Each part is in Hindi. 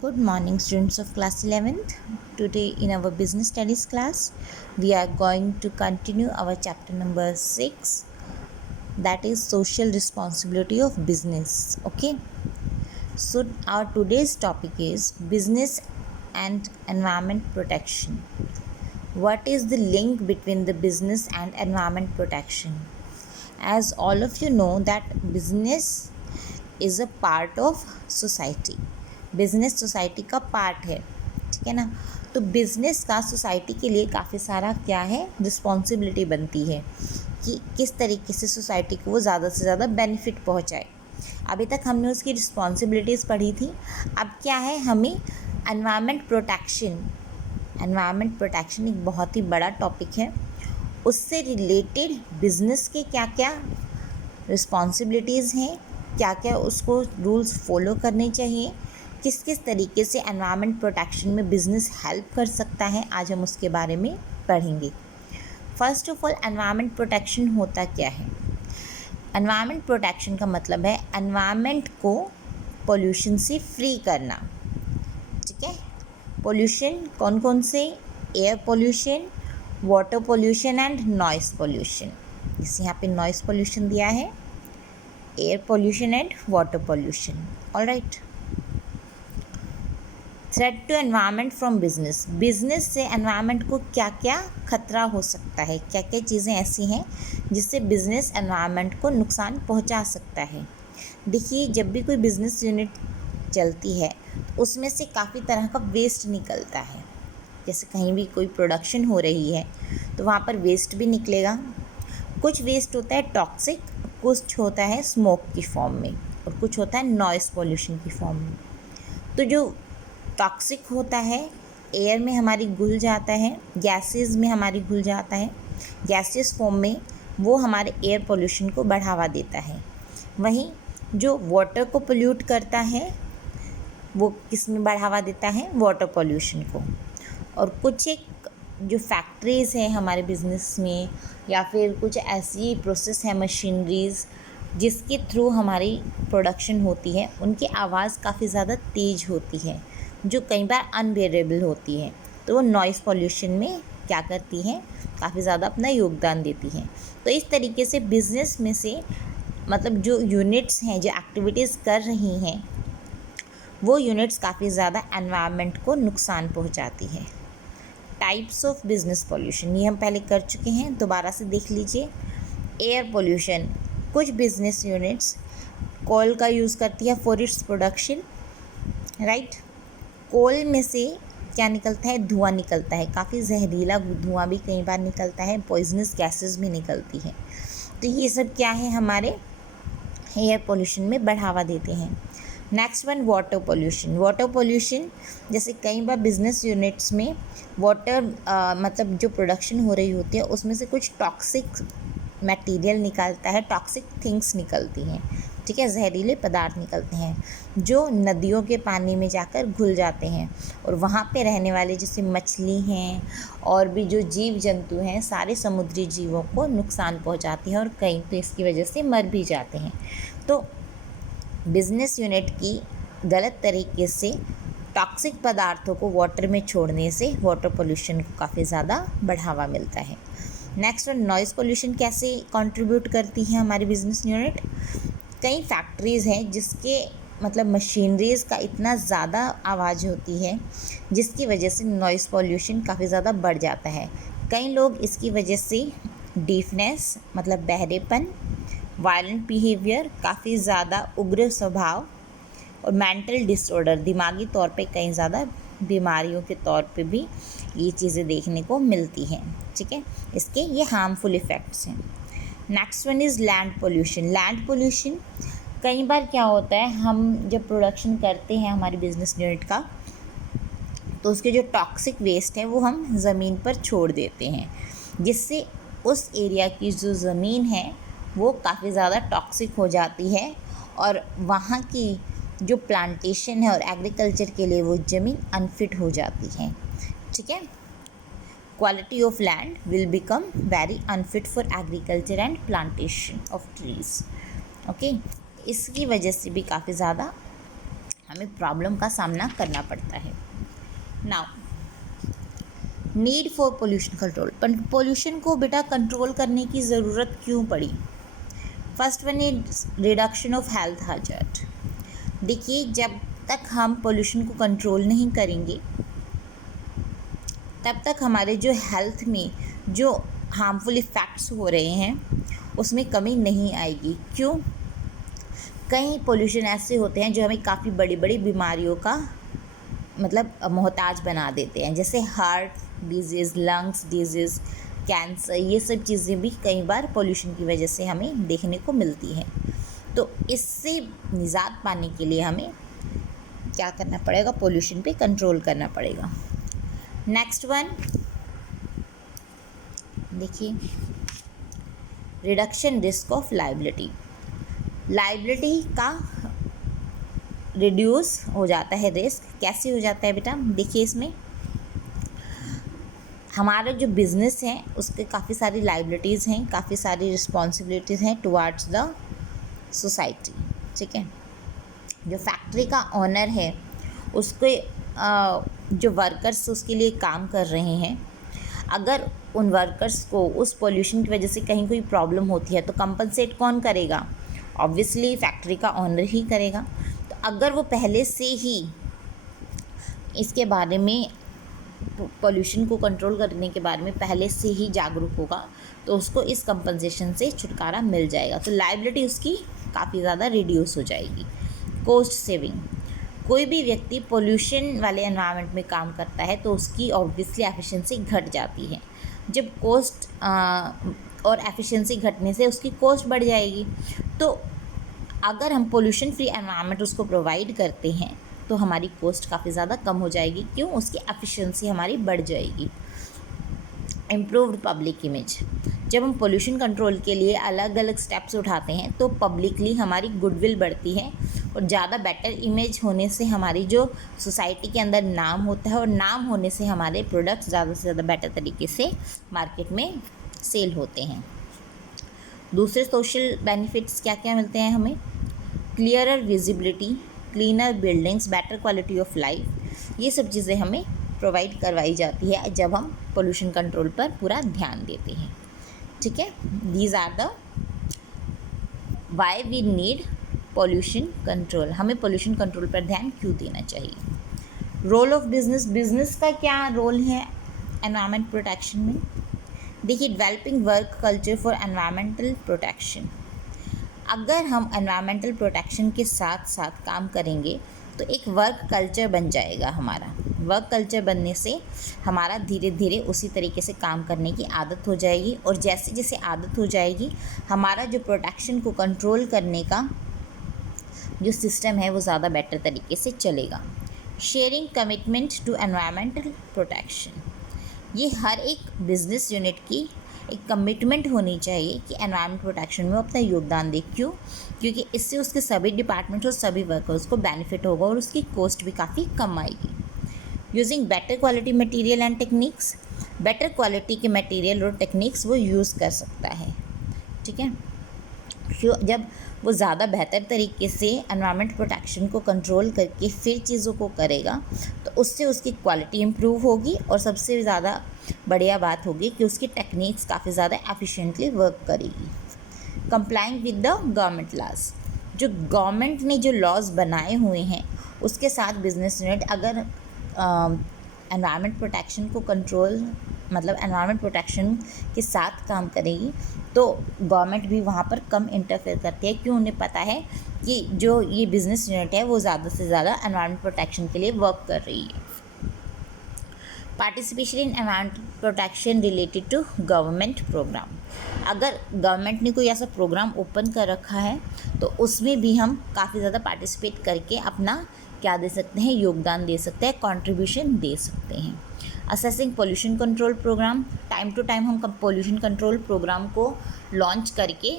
Good morning, students of class 11th. Today, in our business studies class, we are going to continue our chapter number 6, that is social responsibility of business. Okay, so our today's topic is business and environment protection. What is the link between the business and environment protection? As all of you know, that business is a part of society. Business society का पार्ट है, ठीक है ना. तो बिजनेस का सोसाइटी के लिए काफ़ी सारा क्या है, रिस्पॉन्सिबिलिटी बनती है कि किस तरीके से सोसाइटी को वो ज़्यादा से ज़्यादा बेनिफिट पहुंचाए. अभी तक हमने उसकी रिस्पॉन्सिबिलिटीज़ पढ़ी थी. अब क्या है, हमें एनवायरनमेंट प्रोटेक्शन एक बहुत ही बड़ा टॉपिक है. उससे रिलेटेड बिजनेस के क्या क्या रिस्पॉन्सिबिलिटीज़ हैं, क्या क्या उसको रूल्स फॉलो करने चाहिए, किस किस तरीके से एनवायरनमेंट प्रोटेक्शन में बिजनेस हेल्प कर सकता है, आज हम उसके बारे में पढ़ेंगे. First of all, environment protection होता क्या है? एनवायरनमेंट प्रोटेक्शन का मतलब है एनवायरनमेंट को पोल्यूशन से फ्री करना. ठीक है, पोल्यूशन कौन कौन से? Air pollution, water pollution and noise pollution. जैसे यहाँ पे नॉइस पोल्यूशन दिया है, air pollution and water pollution. All right. Threat to environment from business. Business से एनवायरनमेंट को क्या क्या खतरा हो सकता है, क्या क्या चीज़ें ऐसी हैं जिससे बिजनेस एनवायरनमेंट को नुकसान पहुंचा सकता है. देखिए, जब भी कोई बिजनेस यूनिट चलती है उसमें से काफ़ी तरह का वेस्ट निकलता है. जैसे कहीं भी कोई प्रोडक्शन हो रही है तो वहाँ पर वेस्ट भी निकलेगा. कुछ वेस्ट होता है टॉक्सिक, कुछ होता है स्मोक की फॉर्म में, और कुछ होता है नॉइस पोल्यूशन की फॉर्म में. तो जो टॉक्सिक होता है एयर में हमारी घुल जाता है, गैसेस में हमारी घुल जाता है, गैसेस फॉर्म में, वो हमारे एयर पोल्यूशन को बढ़ावा देता है. वहीं जो वाटर को पोल्यूट करता है वो किस में बढ़ावा देता है? वाटर पोल्यूशन को. और कुछ एक जो फैक्ट्रीज़ हैं हमारे बिज़नेस में, या फिर कुछ ऐसी प्रोसेस है, मशीनरीज़ जिसके थ्रू हमारी प्रोडक्शन होती है, उनकी आवाज़ काफ़ी ज़्यादा तेज़ होती है जो कई बार अनबेरेबल होती है. तो वो नॉइस पोल्यूशन में क्या करती हैं, काफ़ी ज़्यादा अपना योगदान देती हैं. तो इस तरीके से बिज़नेस में से मतलब जो यूनिट्स हैं, जो एक्टिविटीज़ कर रही हैं, वो यूनिट्स काफ़ी ज़्यादा एनवायरनमेंट को नुकसान पहुंचाती है. टाइप्स ऑफ बिजनेस पोल्यूशन ये हम पहले कर चुके हैं, दोबारा से देख लीजिए. एयर पोल्यूशन, कुछ बिजनेस यूनिट्स कोल का यूज़ करती है फॉर इट्स प्रोडक्शन. राइट. कोल में से क्या निकलता है? धुआं निकलता है, काफ़ी जहरीला धुआं भी कई बार निकलता है, पॉइजनस गैसेस भी निकलती हैं. तो ये सब क्या है, हमारे एयर पोल्यूशन में बढ़ावा देते हैं. Next one, water pollution. Water pollution जैसे कई बार बिजनेस यूनिट्स में वाटर मतलब जो प्रोडक्शन हो रही होती है उसमें से कुछ टॉक्सिक मटेरियल निकलता है, टॉक्सिक थिंग्स निकलती हैं. ठीक है, जहरीले पदार्थ निकलते हैं जो नदियों के पानी में जाकर घुल जाते हैं, और वहाँ पे रहने वाले जैसे मछली हैं और भी जो जीव जंतु हैं, सारे समुद्री जीवों को नुकसान पहुँचाती हैं, और कई तो इसकी वजह से मर भी जाते हैं. तो बिजनेस यूनिट की गलत तरीके से टॉक्सिक पदार्थों को वाटर में छोड़ने से वाटर पोल्यूशन को काफ़ी ज़्यादा बढ़ावा मिलता है. नेक्स्ट वन, नॉइज़ पोल्यूशन कैसे कंट्रीब्यूट करती है हमारी बिजनेस यूनिट? कई फैक्ट्रीज़ हैं जिसके मतलब मशीनरीज़ का इतना ज़्यादा आवाज़ होती है जिसकी वजह से नॉइज़ पोल्यूशन काफ़ी ज़्यादा बढ़ जाता है. कई लोग इसकी वजह से डीफनेस मतलब बहरेपन, वायलेंट बिहेवियर, काफ़ी ज़्यादा उग्र स्वभाव, और मेंटल डिसऑर्डर, दिमागी तौर पे कई ज़्यादा बीमारियों के तौर पे भी ये चीज़ें देखने को मिलती हैं. ठीक है, इसके ये हार्मफुल इफ़ेक्ट्स हैं. Next one is land pollution. Land pollution कई बार क्या होता है, हम जब प्रोडक्शन करते हैं हमारी बिजनेस यूनिट का, तो उसके जो टॉक्सिक वेस्ट है वो हम ज़मीन पर छोड़ देते हैं, जिससे उस एरिया की जो ज़मीन है वो काफ़ी ज़्यादा टॉक्सिक हो जाती है, और वहाँ की जो प्लांटेशन है और एग्रीकल्चर के लिए वो ज़मीन अनफिट हो जाती है. ठीक है, quality of land will become very unfit for agriculture and plantation of trees. Okay, इसकी वजह से भी काफ़ी ज़्यादा हमें प्रॉब्लम का सामना करना पड़ता है। Now need for pollution control. Pollution को बेटा कंट्रोल करने की ज़रूरत क्यों पड़ी? First one is reduction of health hazard. देखिए, जब तक हम पोल्यूशन को कंट्रोल नहीं करेंगे तब तक हमारे जो हेल्थ में जो हार्मफुल इफ़ेक्ट्स हो रहे हैं उसमें कमी नहीं आएगी। क्यों? कई पोल्यूशन ऐसे होते हैं जो हमें काफ़ी बड़ी बड़ी बीमारियों का मतलब मोहताज बना देते हैं, जैसे heart disease, lungs disease, cancer, ये सब चीज़ें भी कई बार पोल्यूशन की वजह से हमें देखने को मिलती हैं। तो इससे निजात पाने के लिए हमें क्या करना पड़ेगा? पोल्यूशन पे कंट्रोल करना पड़ेगा। नेक्स्ट वन देखिए, reduction risk of liability. Liability का रिड्यूस हो जाता है रिस्क। कैसे हो जाता है बेटा? देखिए, इसमें हमारा जो बिज़नेस है उसके काफ़ी सारी लायबिलिटीज़ हैं, काफ़ी सारी रिस्पॉन्सिबिलिटीज़ हैं टुवार्ड्स द सोसाइटी। ठीक है, जो फैक्ट्री का ऑनर है उसके जो वर्कर्स उसके लिए काम कर रहे हैं, अगर उन वर्कर्स को उस पोल्यूशन की वजह से कहीं कोई प्रॉब्लम होती है तो कंपनसेट कौन करेगा? ऑब्वियसली फैक्ट्री का ऑनर ही करेगा। तो अगर वो पहले से ही इसके बारे में, पोल्यूशन को कंट्रोल करने के बारे में पहले से ही जागरूक होगा तो उसको इस कंपनसेशन से छुटकारा मिल जाएगा। तो लायबिलिटी उसकी काफ़ी ज़्यादा रिड्यूस हो जाएगी। Cost saving. कोई भी व्यक्ति पोल्यूशन वाले एनवायरनमेंट में काम करता है तो उसकी ऑब्वियसली एफिशिएंसी घट जाती है। जब कॉस्ट और एफिशिएंसी घटने से उसकी कॉस्ट बढ़ जाएगी। तो अगर हम पोल्यूशन फ्री एनवायरनमेंट उसको प्रोवाइड करते हैं तो हमारी कॉस्ट काफ़ी ज़्यादा कम हो जाएगी। क्यों? उसकी एफिशिएंसी हमारी बढ़ जाएगी। Improved public image. जब हम पोल्यूशन कंट्रोल के लिए अलग अलग स्टेप्स उठाते हैं तो पब्लिकली हमारी गुडविल बढ़ती है और ज़्यादा बेटर इमेज होने से हमारी जो सोसाइटी के अंदर नाम होता है और नाम होने से हमारे प्रोडक्ट्स ज़्यादा से ज़्यादा बेटर तरीके से मार्केट में सेल होते हैं। दूसरे सोशल बेनिफिट्स क्या क्या मिलते हैं हमें? Clearer visibility, cleaner buildings, better quality of life, ये सब चीज़ें हमें प्रोवाइड करवाई जाती है जब हम पोल्यूशन कंट्रोल पर पूरा ध्यान देते हैं। ठीक है, these are the why we need pollution control. हमें पोल्यूशन कंट्रोल पर ध्यान क्यों देना चाहिए? Role of business. बिजनेस का क्या रोल है एनवायरमेंट प्रोटेक्शन में? देखिए, developing work culture for environmental protection. अगर हम एनवायरमेंटल प्रोटेक्शन के साथ साथ काम करेंगे तो एक वर्क कल्चर बन जाएगा हमारा। वर्क कल्चर बनने से हमारा धीरे धीरे उसी तरीके से काम करने की आदत हो जाएगी और जैसे जैसे आदत हो जाएगी हमारा जो प्रोटेक्शन को कंट्रोल करने का जो सिस्टम है वो ज़्यादा बेटर तरीके से चलेगा। Sharing commitment to environmental protection. ये हर एक बिजनेस यूनिट की एक कमिटमेंट होनी चाहिए कि एनवायरमेंट प्रोटेक्शन में वो अपना योगदान दे। क्यों? क्योंकि इससे उसके सभी डिपार्टमेंट्स और सभी वर्कर्स को बेनिफिट होगा और उसकी कॉस्ट भी काफ़ी कम आएगी। Using better quality material and techniques. Better quality के मटेरियल और टेक्निक्स वो यूज़ कर सकता है। ठीक है, जब वो ज़्यादा बेहतर तरीके से एनवायरमेंट प्रोटेक्शन को कंट्रोल करके फिर चीज़ों को करेगा तो उससे उसकी क्वालिटी इम्प्रूव होगी और सबसे ज़्यादा बढ़िया बात होगी कि उसकी टेक्निक्स काफ़ी ज़्यादा एफिशिएंटली वर्क करेगी। Complying with the government laws. जो गवर्नमेंट ने जो लॉज बनाए हुए हैं उसके साथ बिजनेस यूनिट अगर एनवायरमेंट प्रोटेक्शन को कंट्रोल मतलब एनवायरमेंट प्रोटेक्शन के साथ काम करेगी तो गवर्नमेंट भी वहाँ पर कम इंटरफेयर करती है। क्यों? उन्हें पता है कि जो ये बिज़नेस यूनिट है वो ज़्यादा से ज़्यादा एनवायरमेंट प्रोटेक्शन के लिए वर्क कर रही है। Participation in environment protection related to government program. अगर गवर्नमेंट ने कोई ऐसा प्रोग्राम ओपन कर रखा है तो उसमें भी हम काफ़ी ज़्यादा पार्टिसिपेट करके अपना क्या दे सकते हैं? योगदान दे सकते हैं, कंट्रीब्यूशन दे सकते हैं। Assessing pollution control program. Time to time हम पोल्यूशन कंट्रोल प्रोग्राम को लॉन्च करके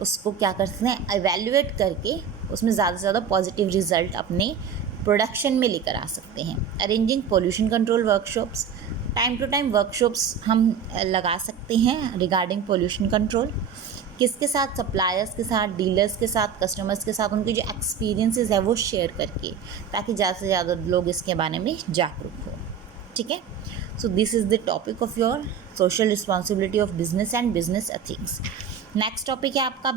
उसको क्या कर सकते हैं? एवेल्युएट करके उसमें ज़्यादा से ज़्यादा पॉजिटिव रिजल्ट अपने प्रोडक्शन में लेकर आ सकते हैं। Arranging pollution control workshops. Time to time workshops हम लगा सकते हैं रिगार्डिंग पोल्यूशन कंट्रोल। किसके साथ? सप्लायर्स के साथ, डीलर्स के साथ, कस्टमर्स के साथ, उनके जो एक्सपीरियंसेस है वो शेयर करके, ताकि ज़्यादा से ज़्यादा लोग इसके बारे में जागरूक हो। ठीक है। So this is the topic of your social responsibility of business and business ethics. Next topic है आपका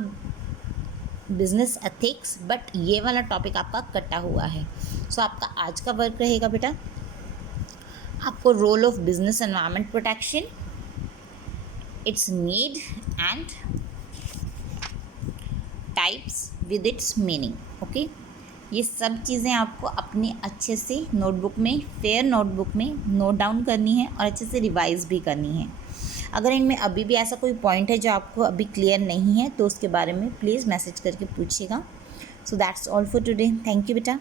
बिजनेस एथिक्स, बट ये वाला टॉपिक आपका कटा हुआ है। सो आपका आज का वर्क रहेगा बेटा, आपको role of business environment protection, its need and types with its meaning. Okay, ये सब चीज़ें आपको अपने अच्छे से नोटबुक में, फेयर नोटबुक में नोट डाउन करनी है और अच्छे से रिवाइज भी करनी है। अगर इनमें अभी भी ऐसा कोई पॉइंट है जो आपको अभी क्लियर नहीं है तो उसके बारे में प्लीज़ मैसेज करके पूछिएगा। So that's all for today. Thank you बेटा।